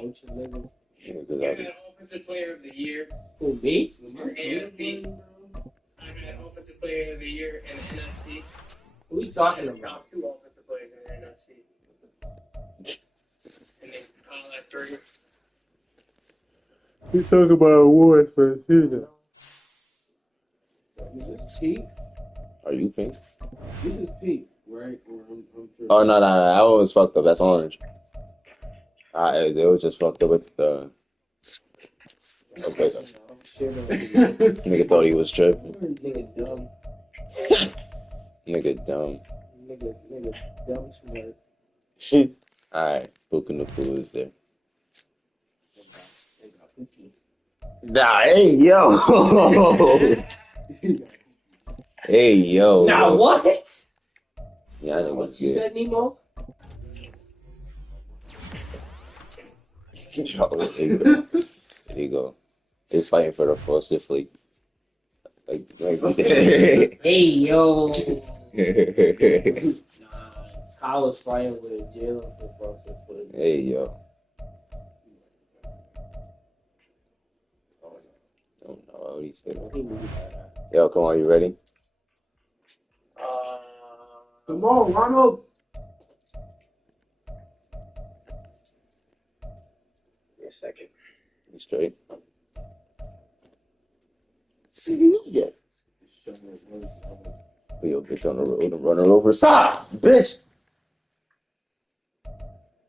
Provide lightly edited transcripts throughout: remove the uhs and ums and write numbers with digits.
bunch of niggas. Yeah, Offensive player of the year. Who, me? AFC. I got offensive player of the year in the NFC. Who you talking about? Top 2 offensive players in the NFC. And then at 3. He's talking about awards for the season. This is Pete. Are you pink? This is Pete, right? I'm sure. Oh, no. That one was fucked up. That's orange. It was just fucked up with the... Okay. Nigga thought he was tripping. Nigga dumb. Nigga dumb. Nigga dumb smart. Alright, Bukanuku is there. Nah, hey, yo. Hey, yo. Now what? Yeah, I know What what's you good. said, Nemo? Yo, there you go. They're fighting for the frosted flakes. Like Hey, yo. Kyle was fighting with Jalen for frosted flakes. Hey, yo. Don't know what he said. Yo, come on, you ready? Come on, Ronald. Give me a second. You straight? Yeah. Put your bitch on the road and run her over. Stop, bitch!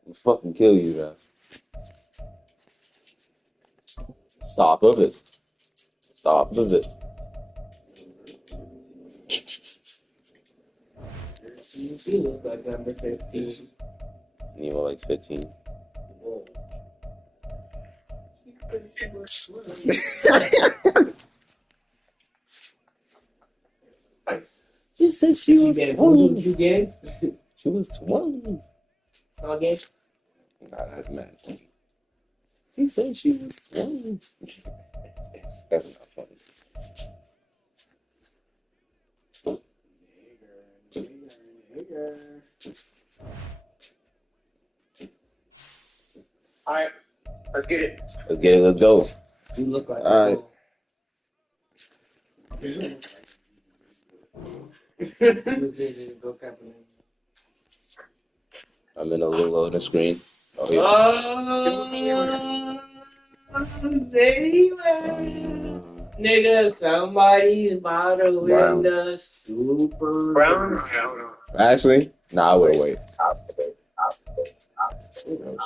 I'll fucking kill you now. Stop of it. Stop of it. You look like number 15. Nemo likes 15. Whoa. She said she was 12. You gay? She was 12. All gay? Nah, that's mad. She said she was 12. That's not funny. Alright, let's get it. Let's get it. Let's go. You look like All right. I'm in a little loading screen. Oh, yeah. Nigga, somebody's about to win the Super Brown? Actually, nah, I will wait. Oh,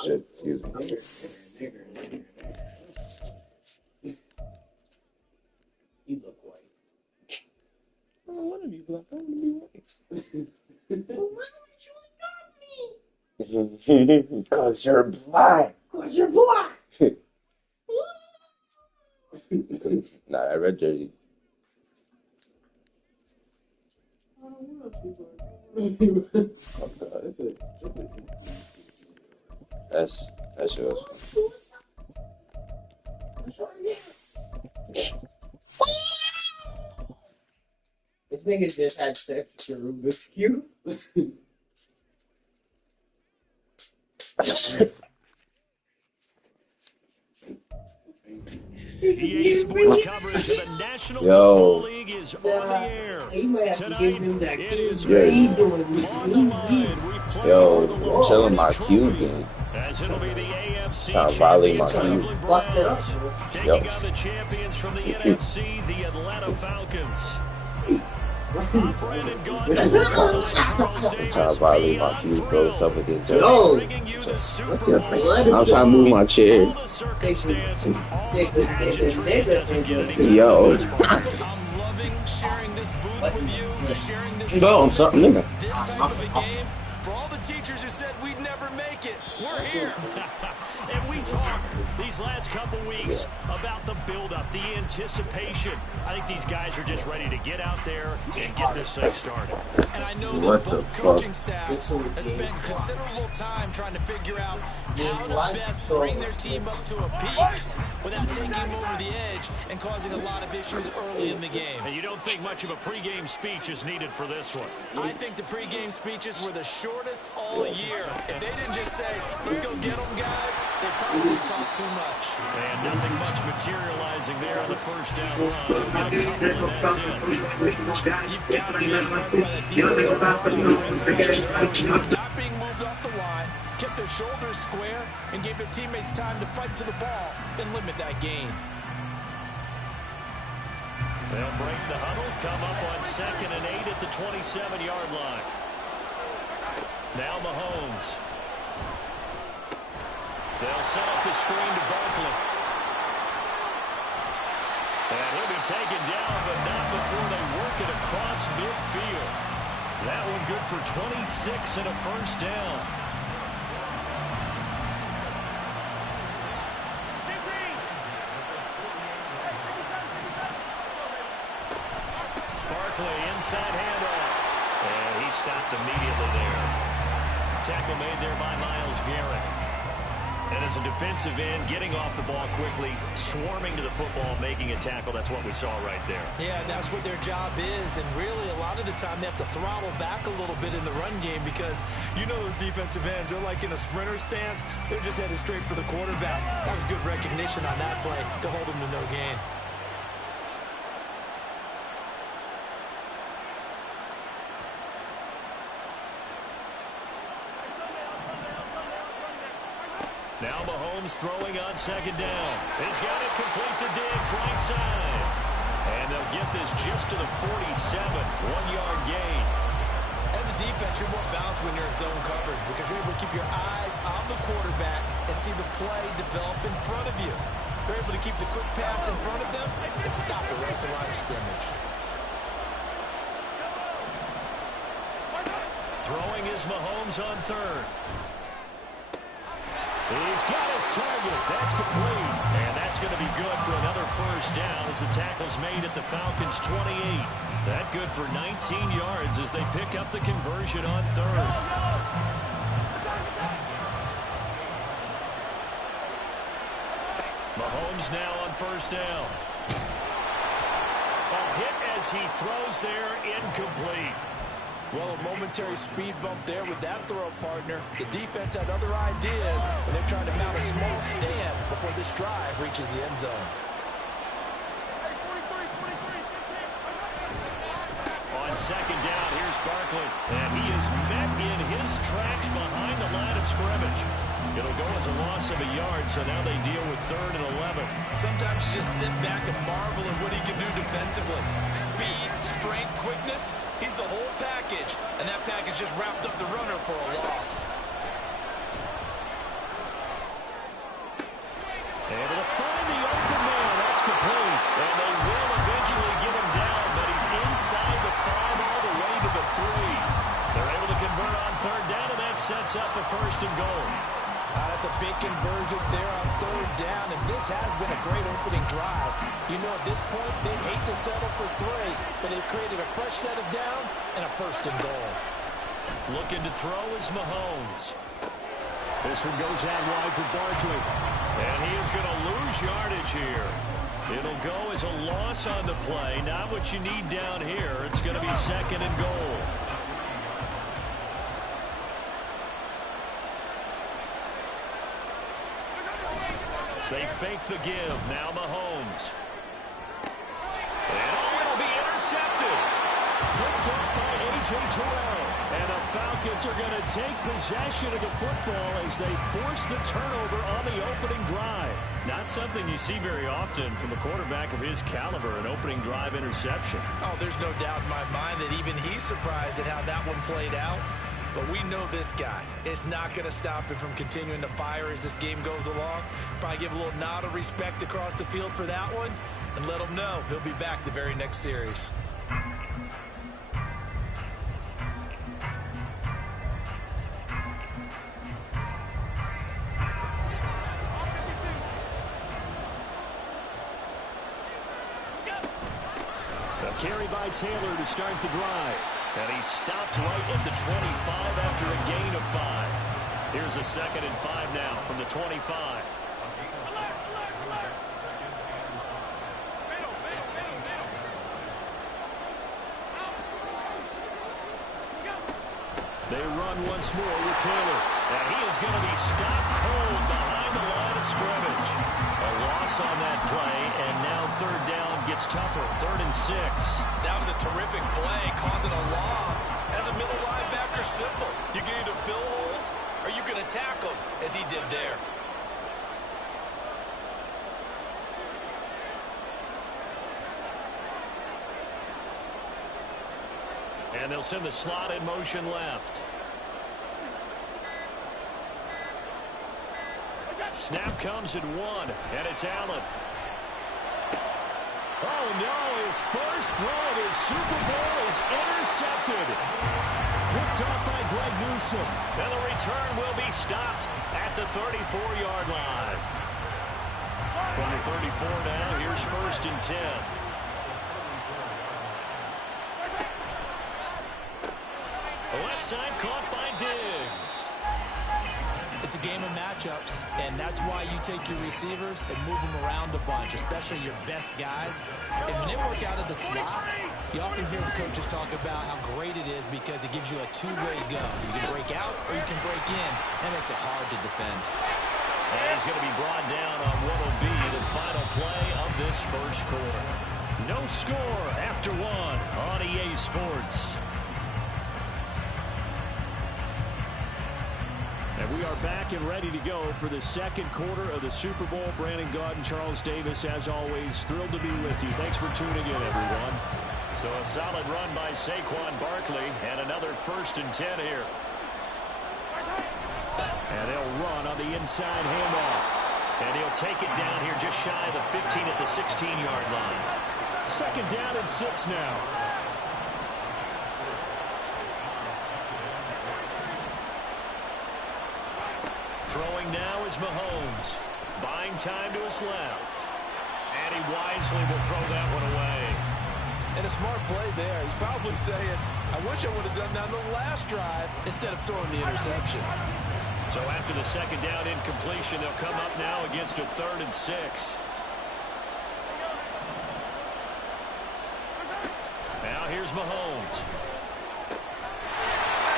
shit. Excuse me. You look white. I don't want to be black. I want to be white. Because you're black. Because you're black. Nah, that red jersey. That's yours. This nigga just had sex with your Rubik's Cube. EA Sports coverage of the National Yo. Football League is on the air. You might have to give him Tonight, that it cube. is Yeah. He doing on the line. We play Yo, for the I'm chilling my Lombardi cube Trophy, game. as it'll be the AFC Trying to violate my champions cube. Cleveland Bust it up. Browns taking Yo. on the champions from the NFC, the Atlanta Falcons. Brandon Gaudin, alongside Charles Davis, Trying to violate my cube, bro. What's up with this? Yo. bringing you the Super What's your Bowl. blood? I'm trying to move my chair. All the circumstance, all the pageantry doesn't get any Yo. better. I'm loving sharing this booth with you, sharing this Go on, something, nigga. this type of a game. For all the teachers who said we'd never make it, we're here. And we talk these last couple weeks about the build-up, the anticipation. I think these guys are just ready to get out there and get this thing started. And I know What that the both fuck? coaching staffs have spent considerable time trying to figure out how to best bring their team up to a peak without taking them over the edge and causing a lot of issues early in the game. And you don't think much of a pregame speech is needed for this one? I think the pregame speeches were the shortest all year. If they didn't just say, let's go get them, guys, they probably We talk too much. And nothing much materializing there on the first down run. Get a couple and that's it. You've got to be impressed by that defense. Not being moved off the line, kept their shoulders square, and gave their teammates time to fight to the ball and limit that gain. They'll break the huddle, come up on 2nd and 8 at the 27-yard line. Now Mahomes. They'll set up the screen to Barkley. And he'll be taken down, but not before they work it across midfield. That one good for 26 and a first down. Barkley inside handoff. And he stopped immediately there. Tackle made there by Myles Garrett. And as a defensive end, getting off the ball quickly, swarming to the football, making a tackle, that's what we saw right there. Yeah, that's what their job is, and really a lot of the time they have to throttle back a little bit in the run game because you know those defensive ends, they're like in a sprinter stance. They're just headed straight for the quarterback. That was good recognition on that play to hold them to no gain. Now Mahomes throwing on 2nd down. He's got it complete to Diggs, right side. And they'll get this just to the 47, 1-yard gain. As a defense, you're more balanced when you're in zone coverage because you're able to keep your eyes on the quarterback and see the play develop in front of you. You're able to keep the quick pass in front of them and stop it right at the line of scrimmage. Throwing is Mahomes on 3rd. He's got his target. That's complete. And that's going to be good for another first down as the tackle's made at the Falcons' 28. That good for 19 yards as they pick up the conversion on 3rd. Mahomes now on 1st down. A hit as he throws there, incomplete. Well, a momentary speed bump there with that throw partner. The defense had other ideas, and they're trying to mount a small stand before this drive reaches the end zone. On 2nd down, here's Barkley. And he is met in his tracks behind the line of scrimmage. It'll go as a loss of a yard, so now they deal with 3rd and 11. Sometimes you just sit back and marvel at what he can do defensively. Speed, strength, quickness. He's the whole package, and that package just wrapped up the runner for a loss. Able to find the open man. That's complete. And they will eventually get him down, but he's inside the 5 all the way to the 3. They're able to convert on 3rd down, and that sets up a 1st and goal. That's a big conversion there on 3rd down, and this has been a great opening drive. You know, at this point, they'd hate to settle for 3, but they've created a fresh set of downs and a 1st and goal. Looking to throw is Mahomes. This one goes out wide for Barkley. And he is going to lose yardage here. It'll go as a loss on the play. Not what you need down here. It's going to be 2nd and goal. They fake the give. Now Mahomes. And it'll be intercepted. Picked up by A.J. Terrell. And the Falcons are going to take possession of the football as they force the turnover on the opening drive. Not something you see very often from a quarterback of his caliber, an opening drive interception. Oh, there's no doubt in my mind that even he's surprised at how that one played out. But we know this guy. It's not going to stop him from continuing to fire as this game goes along. Probably give a little nod of respect across the field for that one and let him know he'll be back the very next series. A carry by Taylor to start the drive. And he stopped right at the 25 after a gain of 5. Here's a 2nd and 5 now from the 25. They run once more with Taylor. And he is going to be stopped cold behind the line of terrific play, causing a loss. As a middle linebacker, simple. You can either fill holes or you can attack them, as he did there. And they'll send the slot in motion left. Snap comes at 1, and it's Allen. Oh, no, his first throw of his Super Bowl is intercepted. Picked off by Greg Newsome. And the return will be stopped at the 34-yard line. From the 34 now, here's 1st and 10. The left side caught by Diggs. It's a game of matchups, and that's why you take your receivers and move them around a bunch, especially your best guys. And when they work out of the slot, you often hear the coaches talk about how great it is because it gives you a two-way go. You can break out or you can break in. That makes it hard to defend. And he's going to be brought down on what will be the final play of this first quarter. No score after 1 on EA Sports. And we are back and ready to go for the second quarter of the Super Bowl. Brandon Gaudin, Charles Davis, as always, thrilled to be with you. Thanks for tuning in, everyone. So a solid run by Saquon Barkley, and another 1st and 10 here. And they'll run on the inside handoff. And he'll take it down here just shy of the 15 at the 16-yard line. 2nd down and 6 now. Throwing now is Mahomes. Buying time to his left. And he wisely will throw that one away. And a smart play there. He's probably saying, I wish I would have done that on the last drive instead of throwing the interception. So after the 2nd down incompletion, they'll come up now against a 3rd and 6. Now here's Mahomes.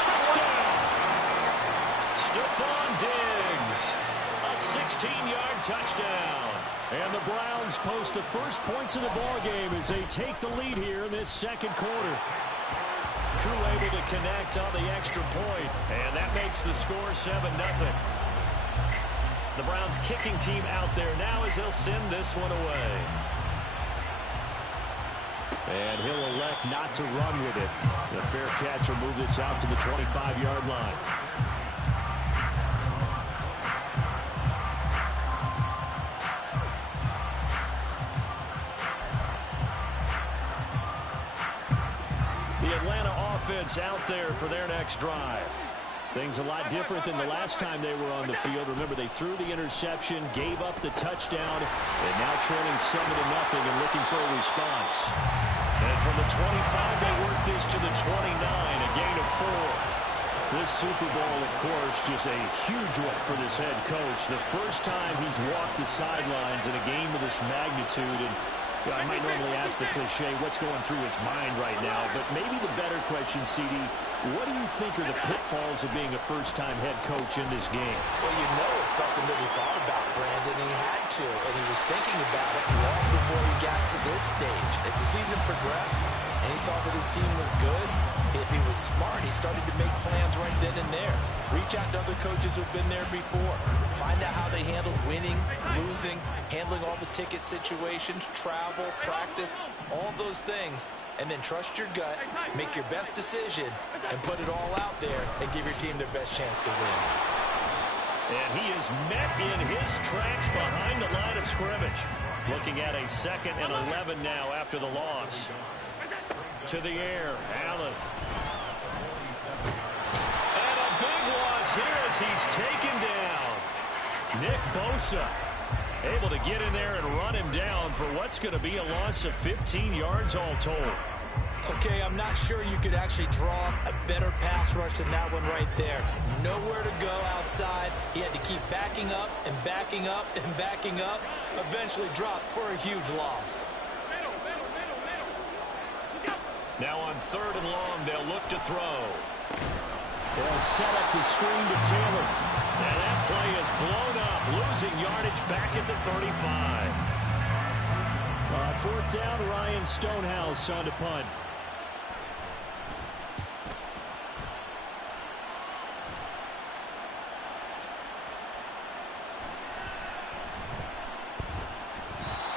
Touchdown! Stephon Diggs. A 16-yard touchdown. And the Browns post the first points of the ballgame as they take the lead here in this second quarter. Crew able to connect on the extra point, and that makes the score 7-0. The Browns kicking team out there now as they'll send this one away. And he'll elect not to run with it. The fair catch will move this out to the 25-yard line. Offense out there for their next drive. Things a lot different than the last time they were on the field. Remember, they threw the interception, gave up the touchdown, and now trailing 7-0 and looking for a response. And from the 25, they work this to the 29, a gain of 4. This Super Bowl, of course, just a huge one for this head coach. The first time he's walked the sidelines in a game of this magnitude. And I might normally ask the cliche, what's going through his mind right now? But maybe the better question, CD, what do you think are the pitfalls of being a first-time head coach in this game? Well, you know it's something that he thought about, Brandon, and he had to. And he was thinking about it long before he got to this stage. As the season progressed and he saw that his team was good, if he was smart, he started to make plans right then and there. Reach out to other coaches who've been there before. Find out how they handled winning, losing, handling all the ticket situations, travel, practice, all those things. And then trust your gut, make your best decision, and put it all out there and give your team their best chance to win. And he is met in his tracks behind the line of scrimmage. Looking at a 2nd and 11 now after the loss. To the air, Allen. And a big loss here as he's taken down. Nick Bosa able to get in there and run him down for what's going to be a loss of 15 yards all told. Okay, I'm not sure you could actually draw a better pass rush than that one right there. Nowhere to go outside. He had to keep backing up and backing up and backing up. Eventually dropped for a huge loss. Now on 3rd and long, they'll look to throw. They'll set up the screen to Taylor. And that play is blown up, losing yardage back at the 35. 4th down, Ryan Stonehouse on to punt.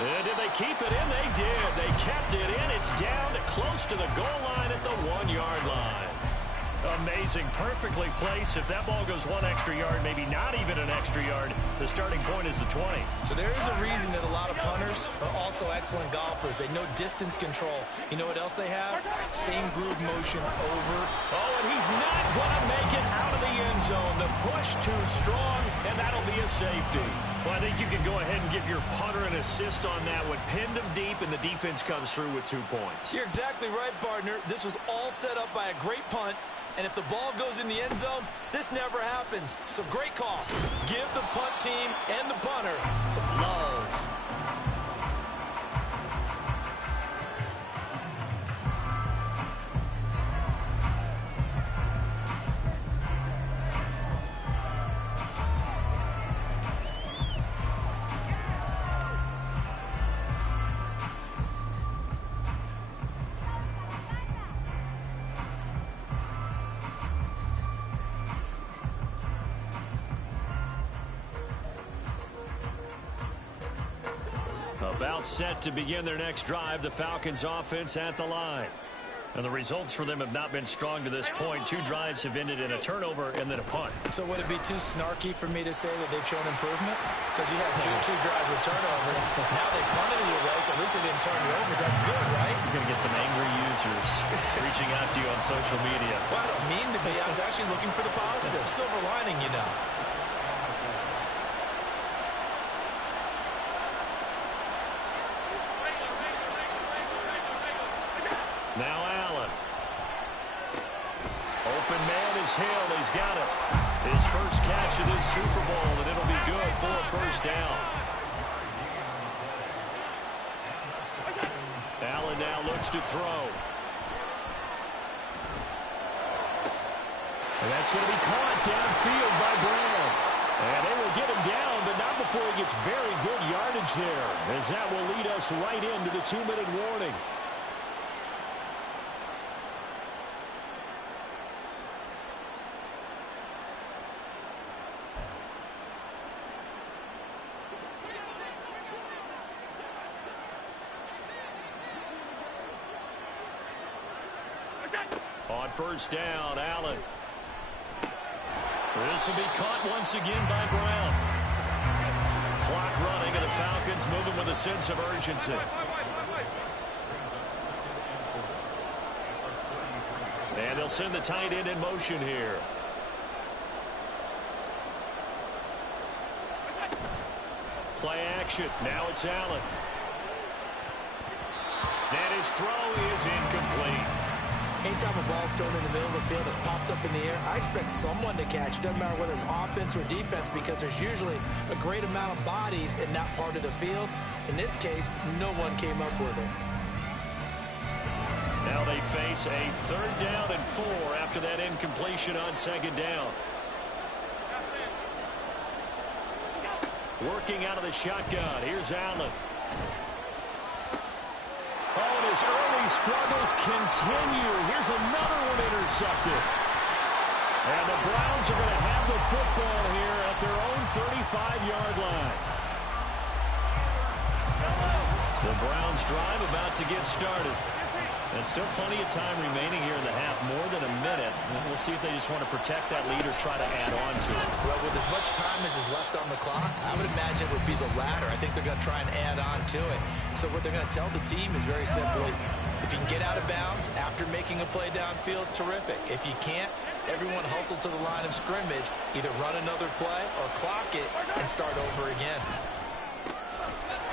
And did they keep it in? They did. They kept it in. It's down to close to the goal line at the 1-yard line. Amazing. Perfectly placed. If that ball goes 1 extra yard, maybe not even an extra yard, the starting point is the 20. So there is a reason that a lot of punters are also excellent golfers. They know distance control. You know what else they have? Same groove motion over. Oh, and he's not going to make it out of the end zone. The push too strong, and that'll be a safety. Well, I think you can go ahead and give your punter an assist on that one. Pinned him deep, and the defense comes through with 2 points. You're exactly right, partner. This was all set up by a great punt. And if the ball goes in the end zone, this never happens. So great call. Give the punt team and the punter some love. About set to begin their next drive, the Falcons offense at the line. And the results for them have not been strong to this point. 2 drives have ended in a turnover and then a punt. So would it be too snarky for me to say that they've shown improvement? Because you had two drives with turnovers. Now they punted it away, so at least they didn't turn it over. That's good, right? You're going to get some angry users reaching out to you on social media. Well, I don't mean to be. I was actually looking for the positive. Silver lining, you know. Now Allen. Open man is Hill. He's got it. His first catch of this Super Bowl, and it'll be good for a first down. Allen now looks to throw. And that's going to be caught downfield by Brown. And they will get him down, but not before he gets very good yardage there, as that will lead us right into the 2-minute warning. On first down, Allen. This will be caught once again by Brown. Clock running, and the Falcons moving with a sense of urgency. And they'll send the tight end in motion here. Play action. Now it's Allen. And his throw is incomplete. Anytime a ball's thrown in the middle of the field, it's popped up in the air, I expect someone to catch. It doesn't matter whether it's offense or defense, because there's usually a great amount of bodies in that part of the field. In this case, no one came up with it. Now they face a 3rd down and 4 after that incompletion on 2nd down. Working out of the shotgun. Here's Allen. Oh, and his early struggles continue. Here's another one intercepted. And the Browns are going to have the football here at their own 35-yard line. The Browns drive about to get started. And still plenty of time remaining here in the half, more than a minute. And we'll see if they just want to protect that lead or try to add on to it. Well, with as much time as is left on the clock, I would imagine it would be the latter. I think they're going to try and add on to it. So what they're going to tell the team is very simply, if you can get out of bounds after making a play downfield, terrific. If you can't, everyone hustle to the line of scrimmage, either run another play or clock it and start over again.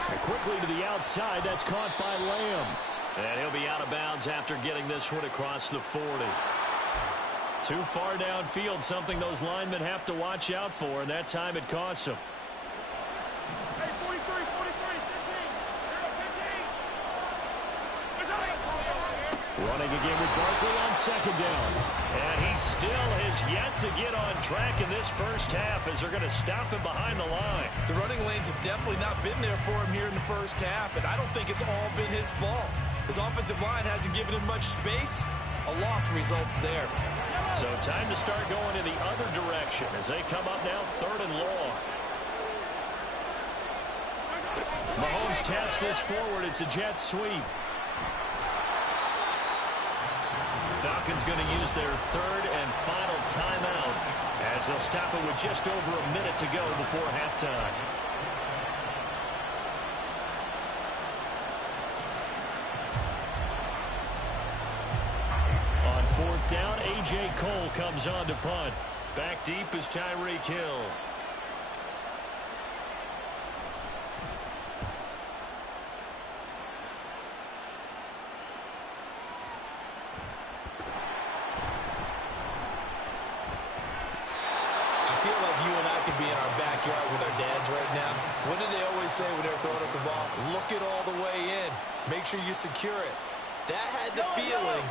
And quickly to the outside, that's caught by Lamb. And he'll be out of bounds after getting this one across the 40. Too far downfield, something those linemen have to watch out for, and that time it costs them. Hey, 43, 15. Running again with Barkley on 2nd down. And he still has yet to get on track in this first half, as they're going to stop him behind the line. The running lanes have definitely not been there for him here in the first half, and I don't think it's all been his fault. His offensive line hasn't given him much space. A loss results there. So time to start going in the other direction as they come up now 3rd and long. Mahomes Mahomes taps this forward. It's a jet sweep. Falcons going to use their third and final timeout as they'll stop it with just over a minute to go before halftime. On fourth down, A.J. Cole comes on to punt. Back deep is Tyreek Hill. What did they always say when they were throwing us the ball? Look it all the way in. Make sure you secure it. That had the feeling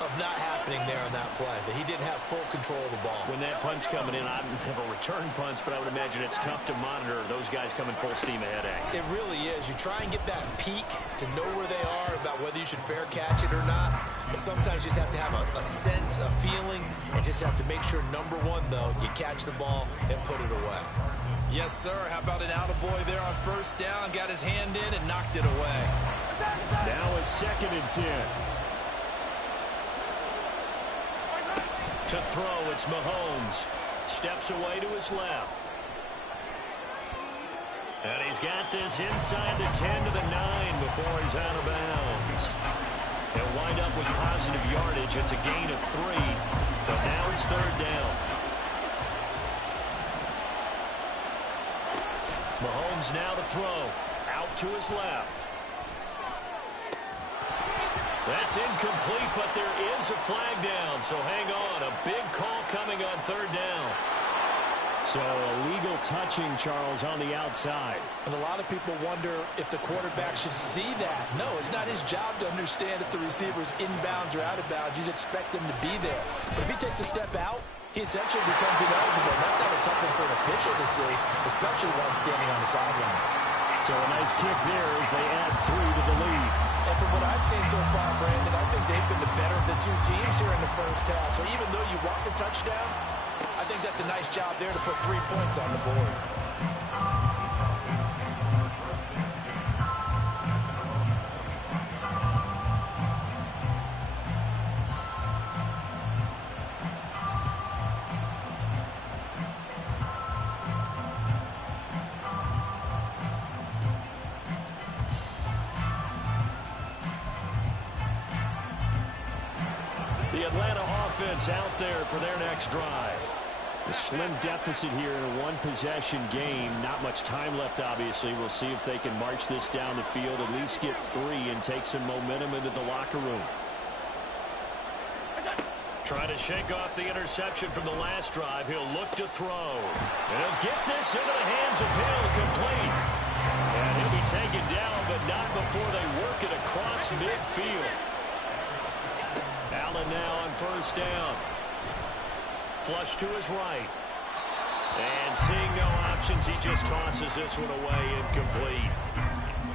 of not happening there on that play, that he didn't have full control of the ball. When that punt's coming in, I don't have a return punch, but I would imagine it's tough to monitor those guys coming full steam ahead at you. It really is. You try and get that peek to know where they are, about whether you should fair catch it or not. But sometimes you just have to have a sense, a feeling, and just have to make sure, number one, though, you catch the ball and put it away. Yes, sir. How about an attaboy there on first down? Got his hand in and knocked it away. Now it's 2nd and 10. To throw, it's Mahomes. Steps away to his left. And he's got this inside the 10 to the 9 before he's out of bounds. He'll wind up with positive yardage. It's a gain of 3, but now it's 3rd down. Mahomes now to throw. Out to his left. That's incomplete, but there is a flag down, so hang on. A big call coming on 3rd down. So illegal touching, Charles, on the outside. And a lot of people wonder if the quarterback should see that. No, it's not his job to understand if the receiver's inbounds or out of bounds. You just expect him to be there. But if he takes a step out, he essentially becomes ineligible. That's not a tough one for an official to see, especially one standing on the sideline. So a nice kick there as they add 3 to the lead. And from what I've seen so far, Brandon, I think they've been the better of the two teams here in the first half. So even though you want the touchdown, I think that's a nice job there to put 3 points on the board. The Atlanta offense out there for their next drive. A slim deficit here in a one-possession game. Not much time left, obviously. We'll see if they can march this down the field, at least get 3, and take some momentum into the locker room. Trying to shake off the interception from the last drive. He'll look to throw. And he'll get this into the hands of Hill, complete. And he'll be taken down, but not before they work it across midfield. Allen now on first down. Flush to his right. And seeing no options, he just tosses this one away, incomplete.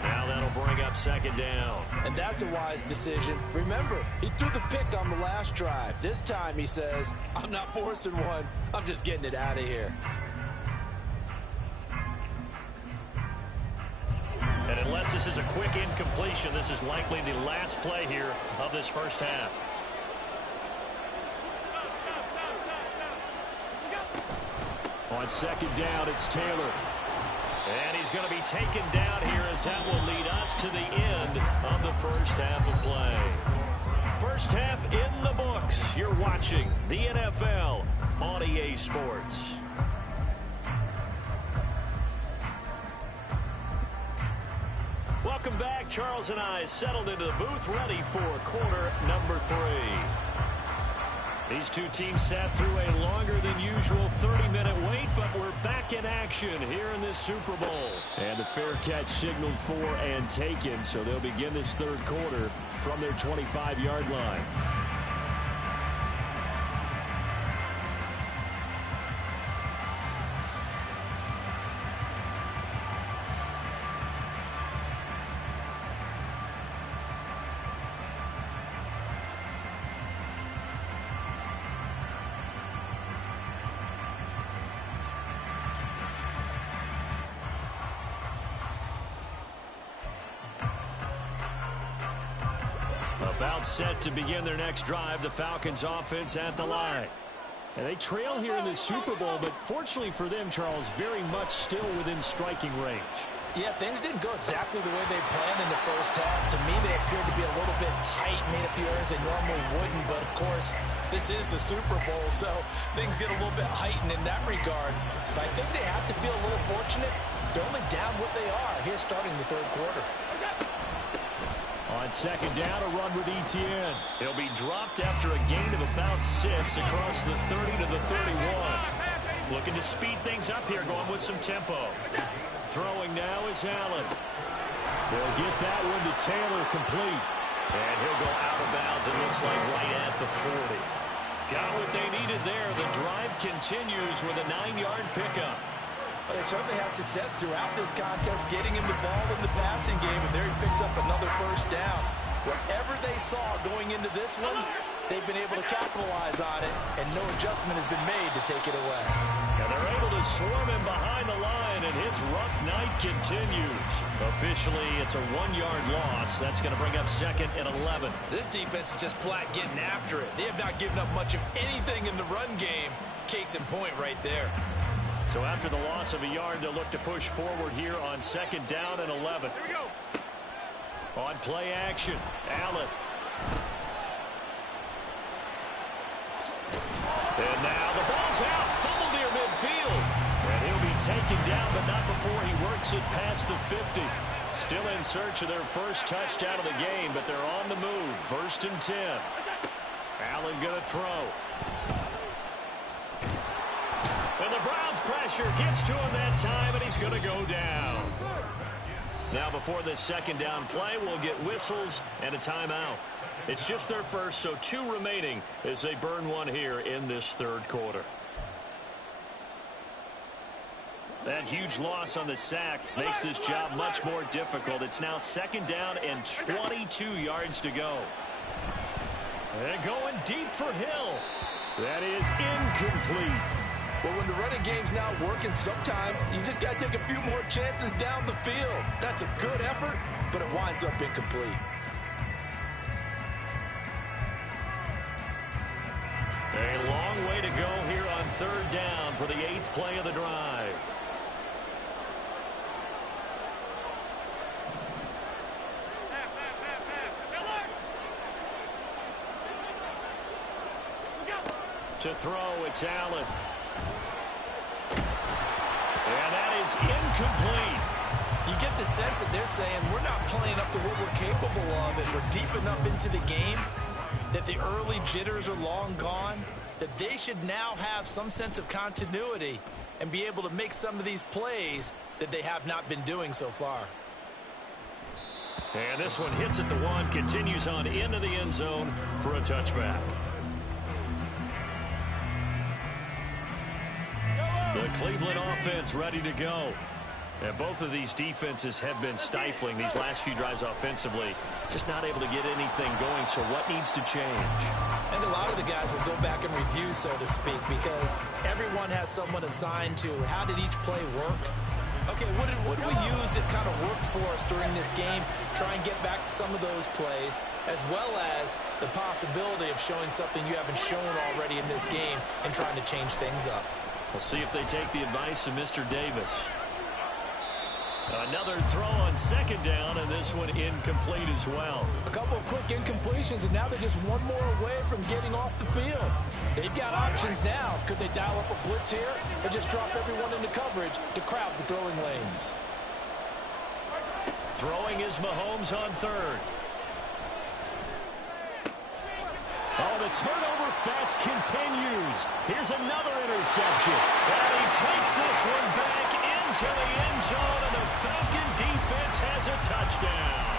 Now that'll bring up 2nd down. And that's a wise decision. Remember, he threw the pick on the last drive. This time he says, I'm not forcing one. I'm just getting it out of here. And unless this is a quick incompletion, this is likely the last play here of this first half. On 2nd down, it's Taylor. And he's going to be taken down here as that will lead us to the end of the first half of play. First half in the books. You're watching the NFL on EA Sports. Welcome back. Charles and I settled into the booth, ready for quarter number 3. These two teams sat through a longer than usual 30-minute wait, but we're back in action here in this Super Bowl. And the fair catch signaled for and taken, so they'll begin this third quarter from their 25-yard line. About set to begin their next drive, the Falcons offense at the line. And they trail here in the Super Bowl, but fortunately for them, Charles, very much still within striking range. Yeah, things didn't go exactly the way they planned in the first half. To me, they appeared to be a little bit tight, made a few errors they normally wouldn't. But, of course, this is the Super Bowl, so things get a little bit heightened in that regard. But I think they have to feel a little fortunate. They're only down what they are here starting the third quarter. On second down, a run with Etienne. He'll be dropped after a gain of about 6 across the 30 to the 31. Looking to speed things up here, going with some tempo. Throwing now is Allen. They'll get that one to Taylor complete. And he'll go out of bounds, it looks like right at the 40. Got what they needed there. The drive continues with a 9-yard pickup. They certainly had success throughout this contest, getting him the ball in the passing game, and there he picks up another first down. Whatever they saw going into this one, they've been able to capitalize on it, and no adjustment has been made to take it away. And they're able to swarm him behind the line, and his rough night continues. Officially, it's a 1-yard loss. That's going to bring up second and 11. This defense is just flat getting after it. They have not given up much of anything in the run game. Case in point right there. So after the loss of a yard, they'll look to push forward here on second down and 11. Here we go. On play action, Allen. And now the ball's out, fumbled near midfield. And he'll be taken down, but not before he works it past the 50. Still in search of their first touchdown of the game, but they're on the move. First and 10. Allen gonna throw. And the Browns' pressure gets to him that time, and he's going to go down. Now, before this second down play, we'll get whistles and a timeout. It's just their first, so 2 remaining as they burn one here in this third quarter. That huge loss on the sack makes this job much more difficult. It's now second down and 22 yards to go. And going deep for Hill. That is incomplete. Well, when the running game's not working, sometimes you just got to take a few more chances down the field. That's a good effort, but it winds up incomplete. A long way to go here on third down for the 8th play of the drive. To throw, it's Allen. And that is incomplete. You get the sense that they're saying we're not playing up to what we're capable of, and we're deep enough into the game that the early jitters are long gone, that they should now have some sense of continuity and be able to make some of these plays that they have not been doing so far. And this one hits at the 1, continues on into the end zone for a touchback. The Cleveland offense ready to go. And both of these defenses have been stifling these last few drives offensively. Just not able to get anything going, so what needs to change? And a lot of the guys will go back and review, so to speak, because everyone has someone assigned to how did each play work. Okay, what did we use that kind of worked for us during this game? Try and get back to some of those plays, as well as the possibility of showing something you haven't shown already in this game and trying to change things up. We'll see if they take the advice of Mr. Davis. Another throw on second down, and this one incomplete as well. A couple of quick incompletions, and now they're just one more away from getting off the field. They've got options now. Could they dial up a blitz here or just drop everyone into coverage to crowd the throwing lanes? Throwing is Mahomes on third. Oh, the turnover fest continues. Here's another interception. And he takes this one back into the end zone, and the Falcon defense has a touchdown.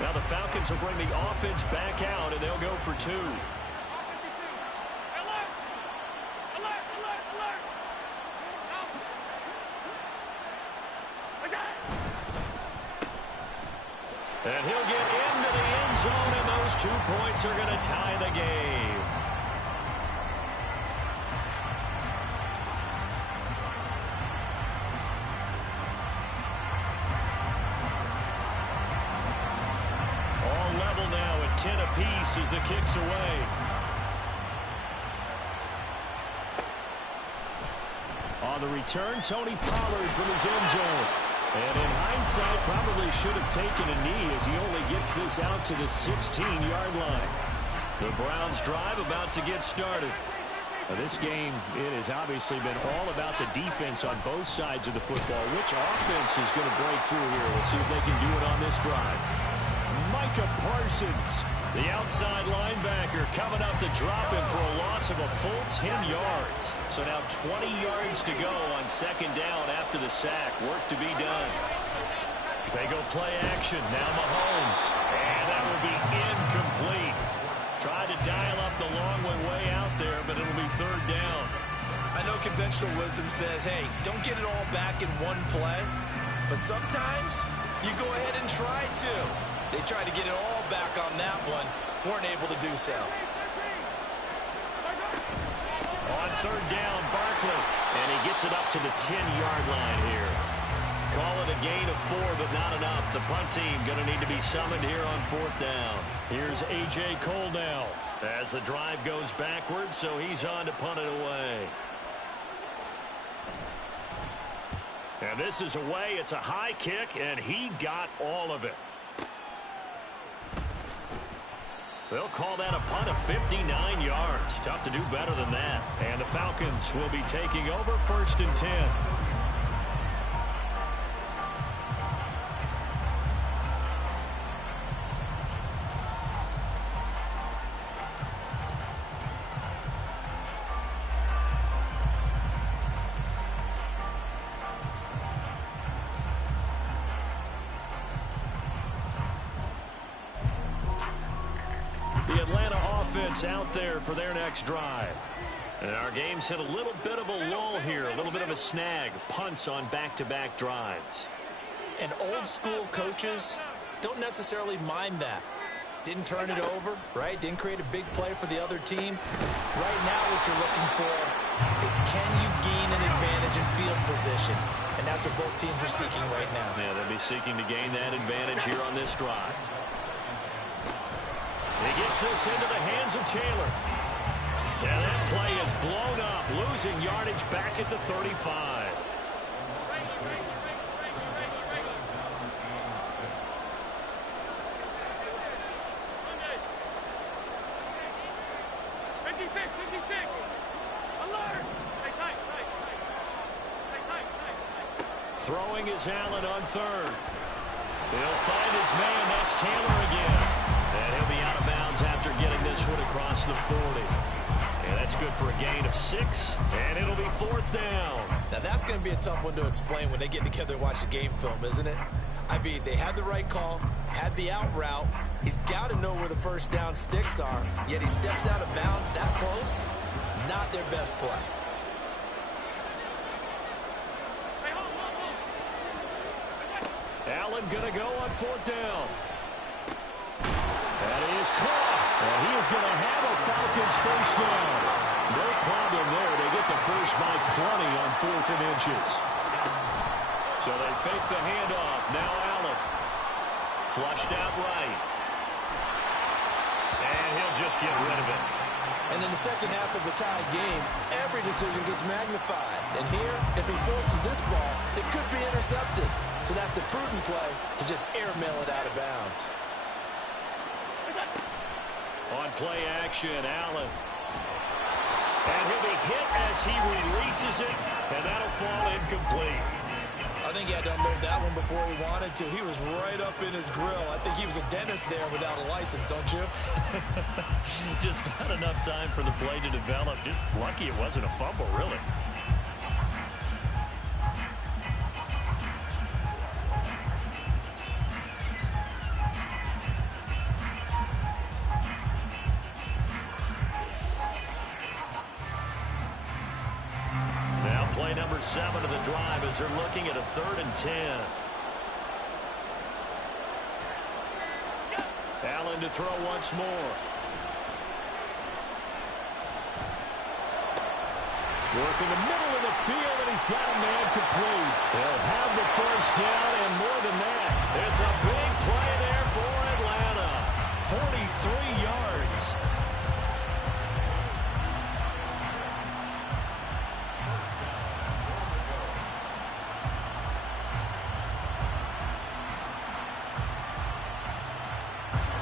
Now the Falcons will bring the offense back out, and they'll go for 2. And he'll get into the end zone, and those 2 points are going to tie the game. All level now at 10 apiece as the kick's away. On the return, Tony Pollard from his end zone. And in hindsight, probably should have taken a knee as he only gets this out to the 16-yard line. The Browns drive about to get started. Now this game, it has obviously been all about the defense on both sides of the football. Which offense is going to break through here? We'll see if they can do it on this drive. Micah Parsons, the outside linebacker, coming up to drop him for a loss of a full 10 yards. So now 20 yards to go on second down after the sack. Work to be done. They go play action. Now Mahomes. And that will be incomplete. Tried to dial up the long one way out there, but it'll be third down. I know conventional wisdom says, hey, don't get it all back in one play. But sometimes you go ahead and try to. They tried to get it all back on that one. Weren't able to do so. On third down, Barkley. And he gets it up to the 10-yard line here. Call it a gain of 4, but not enough. The punt team going to need to be summoned here on fourth down. Here's A.J. Cole now as the drive goes backwards, so he's on to punt it away. And this is away. It's a high kick, and he got all of it. They'll call that a punt of 59 yards. Tough to do better than that. And the Falcons will be taking over first and 10. The Atlanta offense out there for their next drive. And our game's hit a little bit of a lull here, a little bit of a snag. Punts on back-to-back drives. And old school coaches don't necessarily mind that. Didn't turn it over, right? Didn't create a big play for the other team. Right now what you're looking for is can you gain an advantage in field position? And that's what both teams are seeking right now. Yeah, they'll be seeking to gain that advantage here on this drive. He gets this into the hands of Taylor. And that play is blown up, losing yardage back at the 35. Throwing is Allen on third. He'll find his man. That's Taylor again. And he'll be out of bounds after getting this one across the 40. And that's good for a gain of 6. And it'll be fourth down. Now that's going to be a tough one to explain when they get together and watch the game film, isn't it? I mean, they had the right call, had the out route. He's got to know where the first down sticks are. Yet he steps out of bounds that close. Not their best play. Allen going to go on fourth down. That is caught. And he is going to have a Falcons first down. No problem there. They get the first by plenty on 4th and inches. So they fake the handoff. Now Allen. Flushed out right. And he'll just get rid of it. And in the second half of the tied game, every decision gets magnified. And here, if he forces this ball, it could be intercepted. So that's the prudent play to just airmail it out of bounds. On play action, Allen. And he'll be hit as he releases it, and that'll fall incomplete. I think he had to unload that one before he wanted to. He was right up in his grill. I think he was a dentist there without a license, don't you? Just not enough time for the play to develop. Just lucky it wasn't a fumble, really. Play number 7 of the drive as they're looking at a 3rd and 10. Allen to throw once more. Working the middle of the field, and he's got a man complete. They'll have the first down, and more than that, it's a big play there for Atlanta. 43 yards.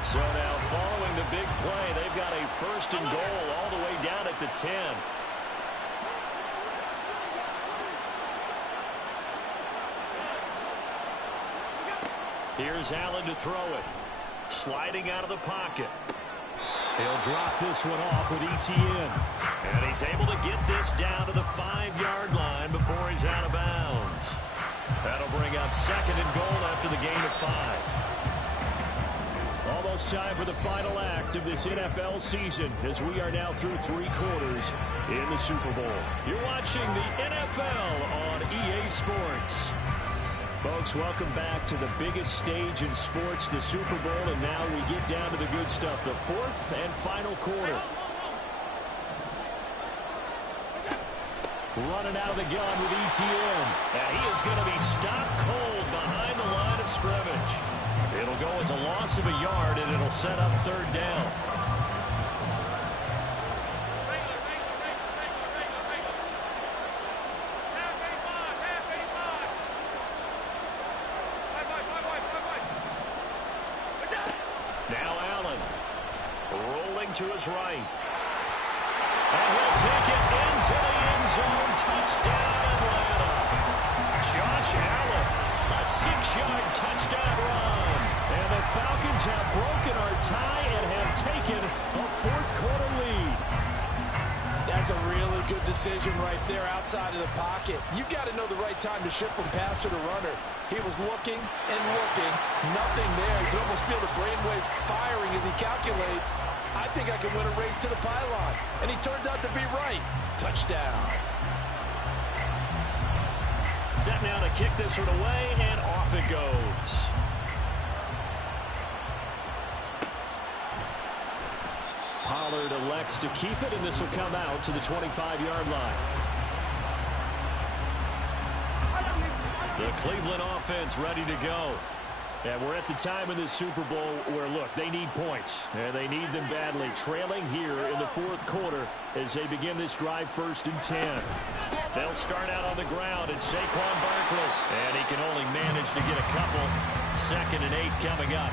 So now, following the big play, they've got a first and goal all the way down at the 10. Here's Allen to throw it. Sliding out of the pocket. He'll drop this one off with Etienne. And he's able to get this down to the 5-yard line before he's out of bounds. That'll bring up second and goal after the gain of 5. Almost time for the final act of this NFL season as we are now through 3 quarters in the Super Bowl. You're watching the NFL on EA Sports. Folks, welcome back to the biggest stage in sports, the Super Bowl, and now we get down to the good stuff, the 4th and final quarter. Running out of the gun with Etienne, and he is going to be stopped cold behind the line of scrimmage. It'll go as a loss of a yard, and it'll set up 3rd down. Now Allen, rolling to his right. And he'll take it into the end zone. Touchdown, Atlanta. Josh Allen, a 6-yard touchdown run. And the Falcons have broken our tie and have taken a 4th quarter lead. That's a really good decision right there outside of the pocket. You've got to know the right time to shift from passer to runner. He was looking and looking. Nothing there. You can almost feel the brainwaves firing as he calculates. I think I can win a race to the pylon. And he turns out to be right. Touchdown. Set now to kick this one away, and off it goes. Pollard elects to keep it, and this will come out to the 25-yard line. The Cleveland offense ready to go. And we're at the time in this Super Bowl where, look, they need points. And they need them badly. Trailing here in the 4th quarter as they begin this drive 1st and 10. They'll start out on the ground, and Saquon Barkley. And he can only manage to get a couple. 2nd and 8 coming up.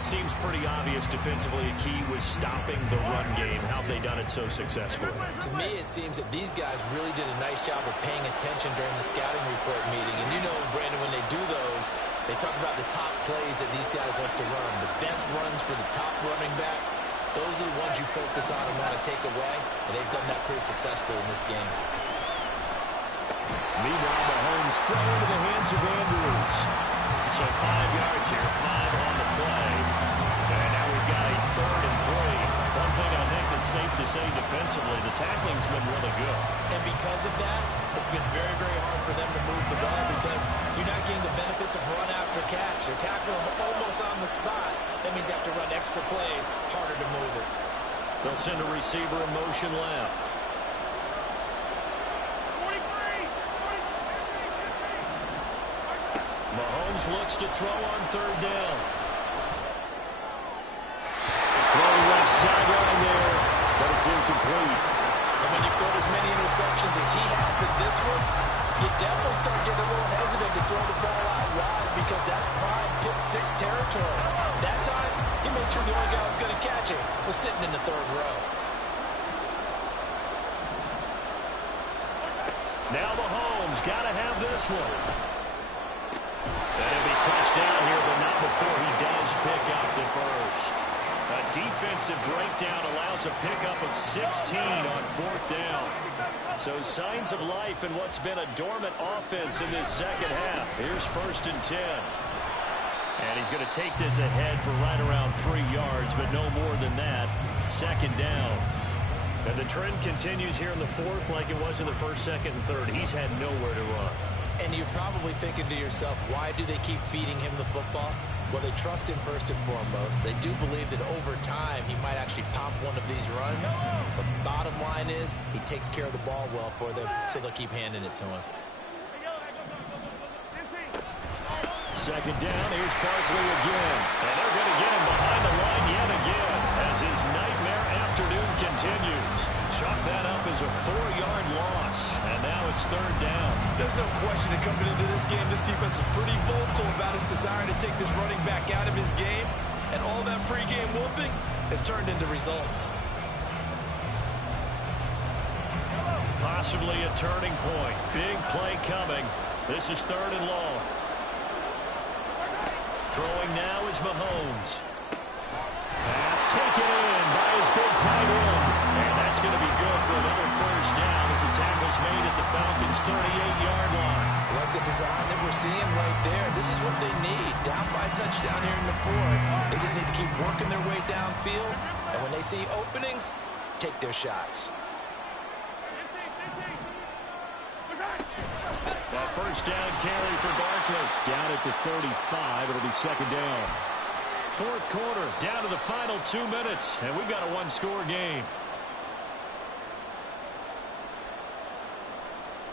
Seems pretty obvious defensively a key was stopping the run game. How have they done it so successfully? To me, it seems that these guys really did a nice job of paying attention during the scouting report meeting. And you know, Brandon, when they do those, they talk about the top plays that these guys like to run. The best runs for the top running back. Those are the ones you focus on and want to take away. And they've done that pretty successfully in this game. Meanwhile, Mahomes throw into the hands of Andrews. So 5 yards here, 5 on the play. And now we've got a 3rd and 3. One thing I think that's safe to say defensively, the tackling's been really good. And because of that, it's been very, very hard for them to move the ball because you're not getting the benefits of run after catch. They're tackling them almost on the spot. That means you have to run extra plays, harder to move it. They'll send a receiver in motion left. Mahomes looks to throw on 3rd down. Throwing left sideline there, but it's incomplete. And when you throw as many interceptions as he has in this one, you definitely start getting a little hesitant to throw the ball out wide because that's prime pick 6 territory. That time, he made sure the only guy who was going to catch it was sitting in the 3rd row. Now Mahomes got to have this one. That'll be touchdown here, but not before he does pick up the first. A defensive breakdown allows a pickup of 16 on 4th down. So signs of life in what's been a dormant offense in this 2nd half. Here's 1st and 10. And he's going to take this ahead for right around 3 yards, but no more than that. 2nd down. And the trend continues here in the 4th like it was in the 1st, 2nd, and 3rd. He's had nowhere to run. And you're probably thinking to yourself, why do they keep feeding him the football? Well, they trust him first and foremost. They do believe that over time he might actually pop one of these runs. But bottom line is he takes care of the ball well for them, so they'll keep handing it to him. Second down, here's Barkley again. And they're going to get him behind the line yet again as his nightmare afternoon continues. Chalk that up as a 4-yard loss. And now it's third down. There's no question that coming into this game, this defense is pretty vocal about its desire to take this running back out of his game. And all that pregame wolfing has turned into results. Possibly a turning point. Big play coming. This is third and long. Throwing now is Mahomes. Pass taken in by his big tight end. And that's going to be good for another first down as the tackle's made at the Falcons' 38-yard line. Like the design that we're seeing right there, this is what they need. Down by a touchdown here in the fourth. They just need to keep working their way downfield. And when they see openings, take their shots. That first down carry for Barkley. Down at the 35. It'll be second down. Fourth quarter, down to the final 2 minutes. And we've got a one-score game.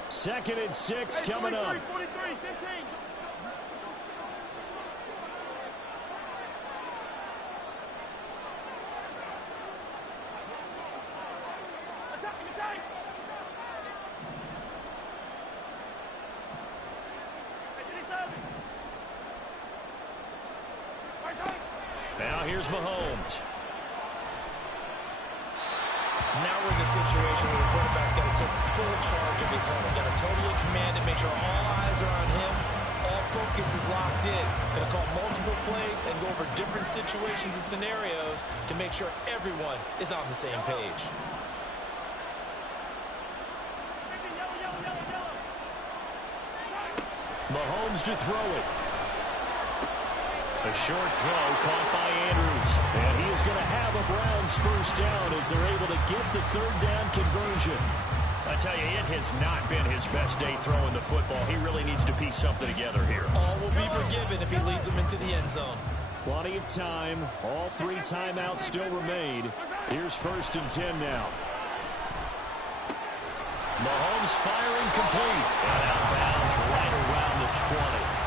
Second and 6 coming up. 43, 15. Now here's Mahomes. Now we're in the situation where the quarterback's got to take full charge of his home. Got to totally command it, make sure all eyes are on him. All focus is locked in. Going to call multiple plays and go over different situations and scenarios to make sure everyone is on the same page. Mahomes to throw it. A short throw caught by Andrews. And he is going to have a Browns first down as they're able to get the third down conversion. I tell you, it has not been his best day throwing the football. He really needs to piece something together here. All will be forgiven if he leads them into the end zone. Plenty of time. All 3 timeouts still remain. Here's first and 10 now. Mahomes firing complete. And out of bounds right around the 20.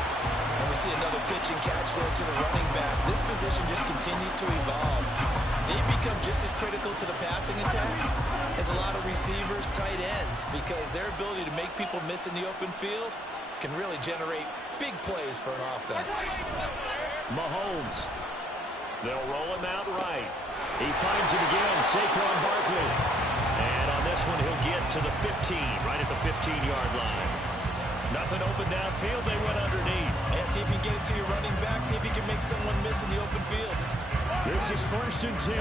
And we see another pitch and catch there to the running back. This position just continues to evolve. They've become just as critical to the passing attack as a lot of receivers, tight ends, because their ability to make people miss in the open field can really generate big plays for an offense. Mahomes. They'll roll him out right. He finds it again, Saquon Barkley. And on this one, he'll get to the 15, right at the 15-yard line. Nothing open downfield, they went underneath. And see if you can get it to your running back, see if you can make someone miss in the open field. This is first and 10.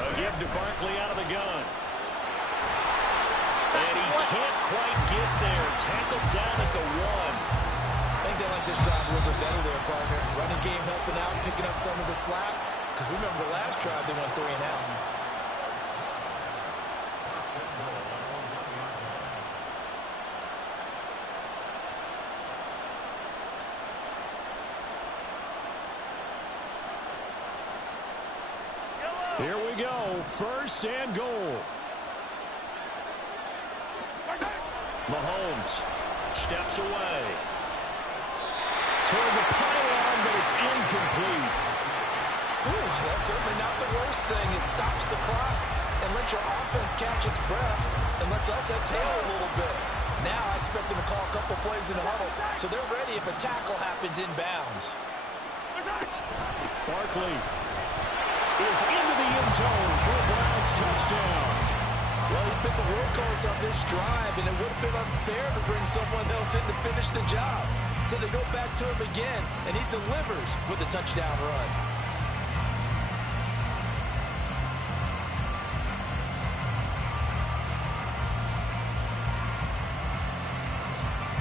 A give to Barkley out of the gun. And he can't quite get there. Tackled down at the 1. I think they like this drive a little bit better there, partner. Running game helping out, picking up some of the slack. Because remember the last drive, they went 3 and out. Here we go, first and goal. Mahomes steps away. Toward the pylon, but it's incomplete. Ooh, that's certainly not the worst thing. It stops the clock and lets your offense catch its breath and lets us exhale a little bit. Now I expect them to call a couple plays in the huddle, so they're ready if a tackle happens inbounds. Barkley is into the end zone for a Browns touchdown. Well, he picked the workhorse on this drive, and it would have been unfair to bring someone else in to finish the job. So they go back to him again, and he delivers with a touchdown run.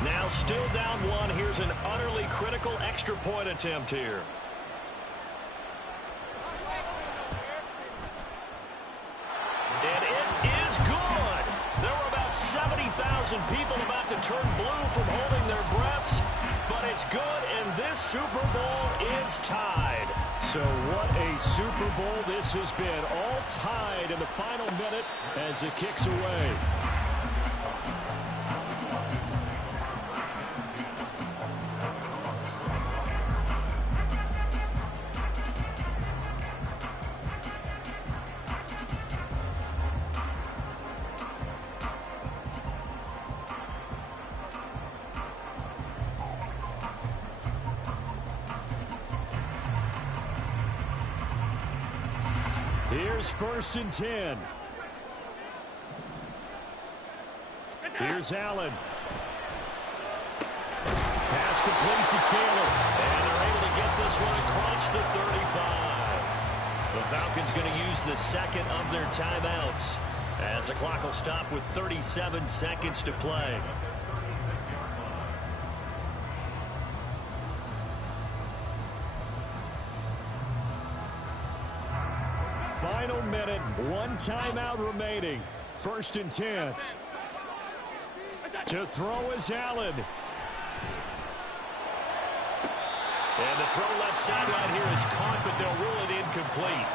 Now still down 1. Here's an utterly critical extra point attempt here. And it is good. There were about 70,000 people about about to turn blue from holding their breaths, but it's good, and this Super Bowl is tied. So what a Super Bowl this has been, all tied in the final minute as it kicks away. Here's 1st and 10. Here's Allen. Pass complete to Taylor. And they're able to get this one across the 35. The Falcons going to use the second of their timeouts as the clock will stop with 37 seconds to play. Final minute, one timeout remaining. 1st and 10. To throw is Allen. And the throw left sideline here is caught, but they'll rule it incomplete.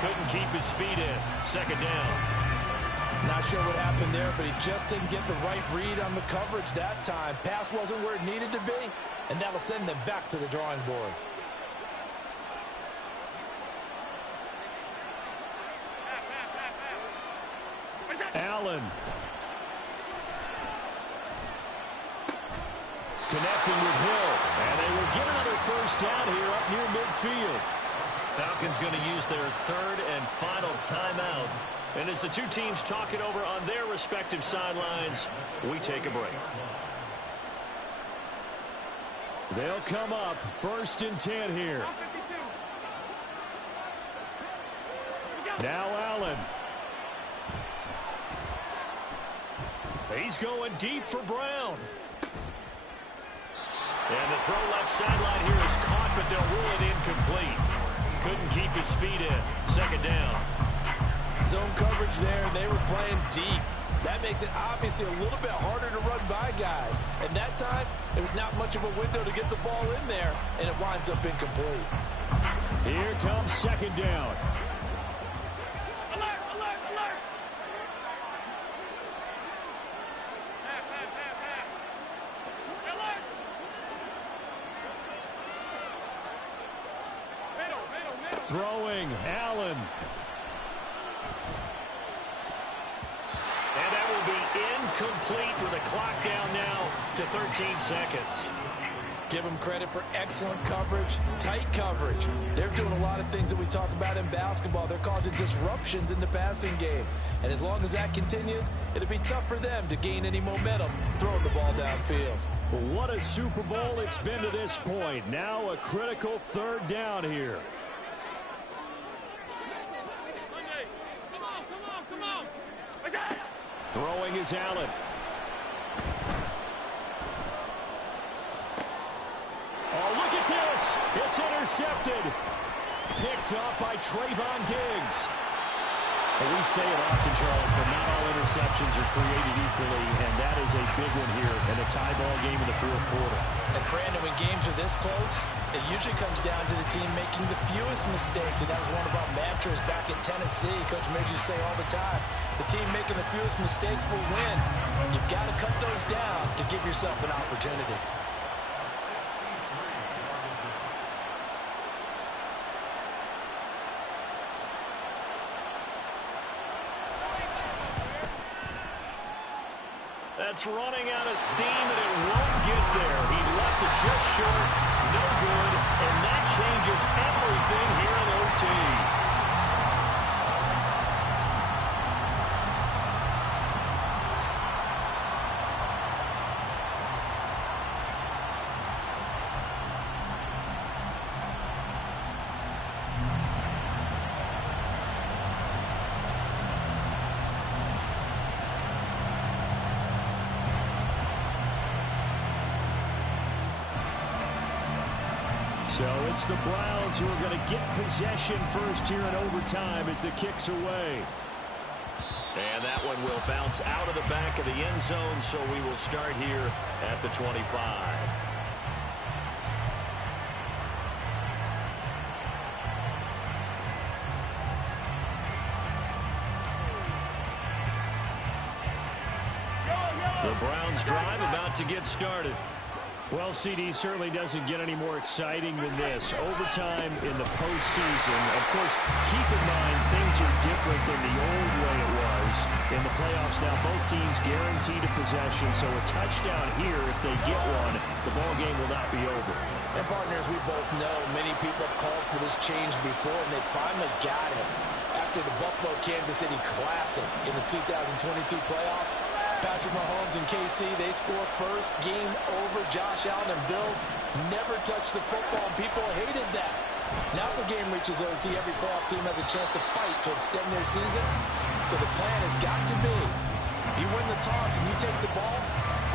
Couldn't keep his feet in. 2nd down. Not sure what happened there, but he just didn't get the right read on the coverage that time. Pass wasn't where it needed to be, and that'll send them back to the drawing board. Allen. Connecting with Hill. And they will get another 1st down here up near midfield. Falcons going to use their 3rd and final timeout. And as the two teams talk it over on their respective sidelines, we take a break. They'll come up 1st and 10 here. Now Allen. He's going deep for Brown. And the throw left sideline here is caught, but they'll rule it incomplete. Couldn't keep his feet in. 2nd down. Zone coverage there, and they were playing deep. That makes it obviously a little bit harder to run by guys. And that time, there was not much of a window to get the ball in there, and it winds up incomplete. Here comes 2nd down. Throwing, Allen. And that will be incomplete with a clock down now to 13 seconds. Give them credit for excellent coverage, tight coverage. They're doing a lot of things that we talk about in basketball. They're causing disruptions in the passing game. And as long as that continues, it'll be tough for them to gain any momentum throwing the ball downfield. What a Super Bowl it's been to this point. Now a critical 3rd down here. Throwing is Allen. Oh, look at this. It's intercepted. Picked up by Trayvon Diggs. And we say it often, Charles, but not all interceptions are created equally, and that is a big one here in a tie ball game in the 4th quarter. And Brandon, when games are this close, it usually comes down to the team making the fewest mistakes. And that was one about Mattress back at Tennessee. Coach Midge used to say all the time, the team making the fewest mistakes will win. You've got to cut those down to give yourself an opportunity. That's running out of steam, and it won't get there. He left it just short, no good, and that changes everything here in OT. So it's the Browns who are going to get possession first here in overtime as the kick's away. And that one will bounce out of the back of the end zone, so we will start here at the 25. The Browns drive about to get started. Well, CD certainly doesn't get any more exciting than this. Overtime in the postseason. Of course, keep in mind things are different than the old way it was. In the playoffs now, both teams guaranteed a possession, so a touchdown here, if they get one, the ball game will not be over. And partners, we both know many people have called for this change before, and they finally got it. After the Buffalo-Kansas City Classic in the 2022 playoffs, Patrick Mahomes and KC, they score first, game over. Josh Allen and Bills never touched the football, and people hated that. Now the game reaches OT, every playoff team has a chance to fight to extend their season. So the plan has got to be, if you win the toss and you take the ball,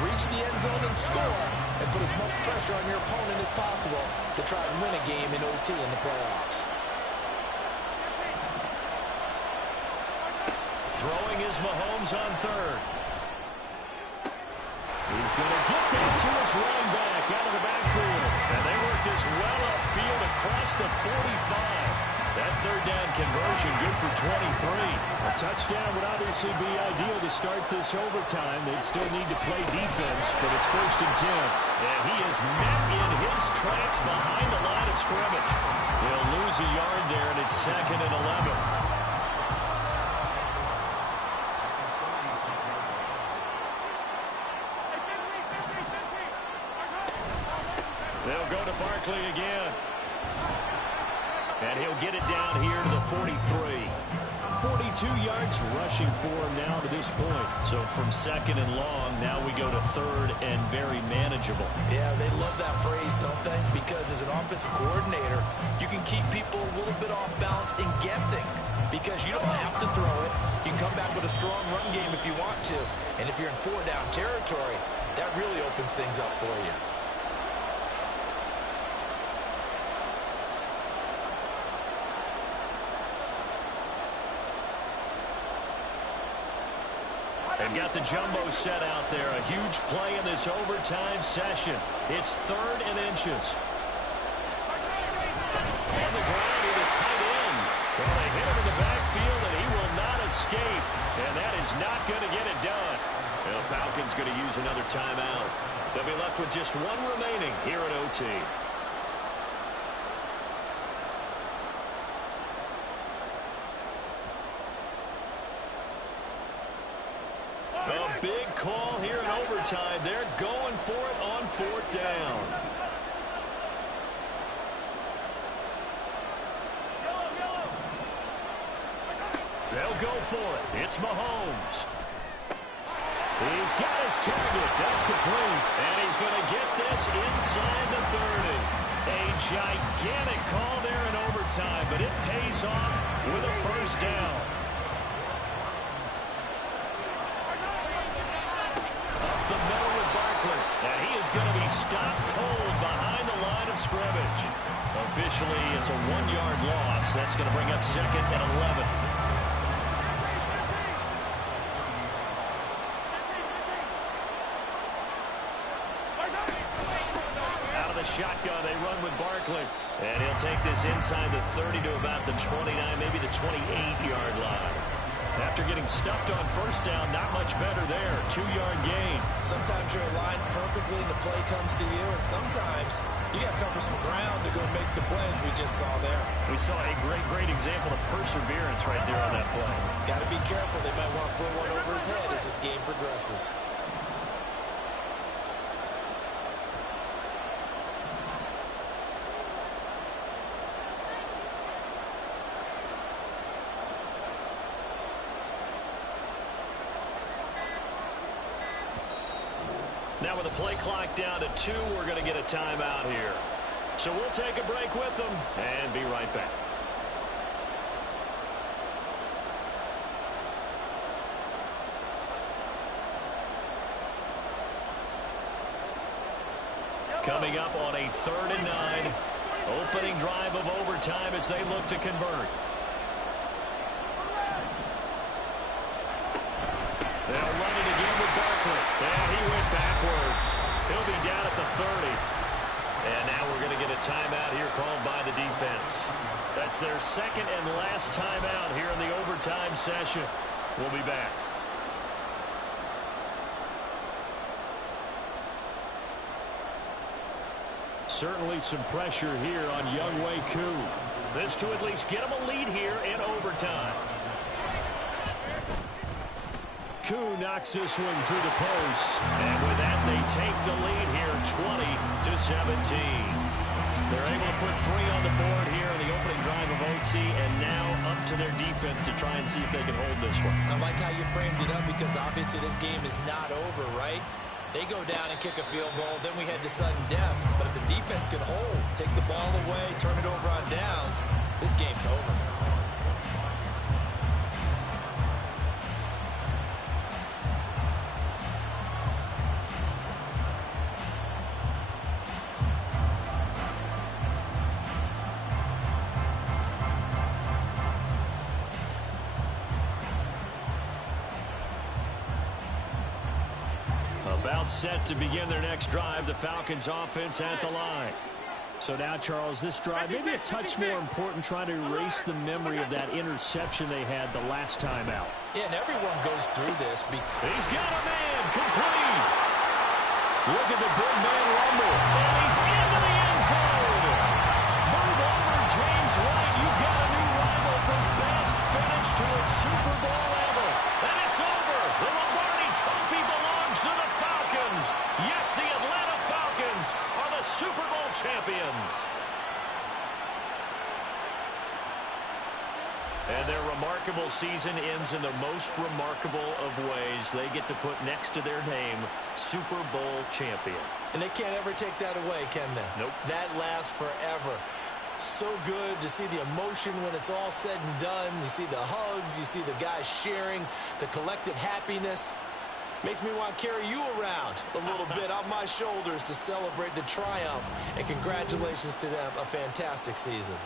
reach the end zone and score, and put as much pressure on your opponent as possible to try and win a game in OT in the playoffs. Throwing is Mahomes on third. He's going to get that to his running back out of the backfield. And they work this well upfield across the 45. That third down conversion good for 23. A touchdown would obviously be ideal to start this overtime. They'd still need to play defense, but it's 1st and 10. And he is met in his tracks behind the line of scrimmage. He'll lose a yard there, and it's 2nd and 11. They'll go to Barkley again. And he'll get it down here to the 43. 42 yards rushing for him now to this point. So from 2nd and long, now we go to 3rd and very manageable. Yeah, they love that phrase, don't they? Because as an offensive coordinator, you can keep people a little bit off balance and guessing. Because you don't have to throw it. You can come back with a strong run game if you want to. And if you're in 4-down territory, that really opens things up for you. They've got the jumbo set out there. A huge play in this overtime session. It's 3rd and inches. On the ground with a tight end. Well, they hit him in the backfield, and he will not escape. And that is not going to get it done. The Falcons going to use another timeout. They'll be left with just one remaining here at OT. A big call here in overtime. They're going for it on 4th down. They'll go for it. It's Mahomes. He's got his target. That's complete. And he's going to get this inside the 30. A gigantic call there in overtime, but it pays off with a 1st down. The middle with Barkley, and he is going to be stopped cold behind the line of scrimmage. Officially, it's a 1-yard loss. That's going to bring up 2nd and 11. Out of the shotgun, they run with Barkley, and he'll take this inside the 30 to about the 29, maybe the 28-yard line. After getting stuffed on 1st down, not much better there. 2-yard gain. Sometimes you're aligned perfectly and the play comes to you, and sometimes you got to cover some ground to go make the plays we just saw there. We saw a great example of perseverance right there on that play. Got to be careful. They might want to throw one over his head as this game progresses. Now with the play clock down to 2, we're going to get a timeout here. So we'll take a break with them and be right back. Coming up on a 3rd and 9. Opening drive of overtime as they look to convert. second and last timeout here in the overtime session. We'll be back. Certainly some pressure here on Younghoe Koo. This to at least get him a lead here in overtime. Koo knocks this one through the post. And with that, they take the lead here 20-17. They're able to put 3 on the board here in the opening drive of OT, and now up to their defense to try and see if they can hold this one. I like how you framed it up because obviously this game is not over, right? They go down and kick a field goal, then we head to sudden death. But if the defense can hold, take the ball away, turn it over on downs, this game's over. About set to begin their next drive, the Falcons offense at the line. So now, Charles, this drive maybe a touch more important, trying to erase the memory of that interception they had the last time out. Yeah, and everyone goes through this. He's got a man complete. Look at the big man rumble, and he's into the end zone. Move over, James White. You've got a new rival for best finish to a Super Bowl ever. And it's over. The Lombardi Trophy belongs to the Falcons. Yes, the Atlanta Falcons are the Super Bowl champions. And their remarkable season ends in the most remarkable of ways. They get to put next to their name, Super Bowl champion. And they can't ever take that away, can they? Nope. That lasts forever. So good to see the emotion when it's all said and done. You see the hugs, you see the guys sharing, the collective happiness. Makes me want to carry you around a little bit on my shoulders to celebrate the triumph. And congratulations to them, a fantastic season.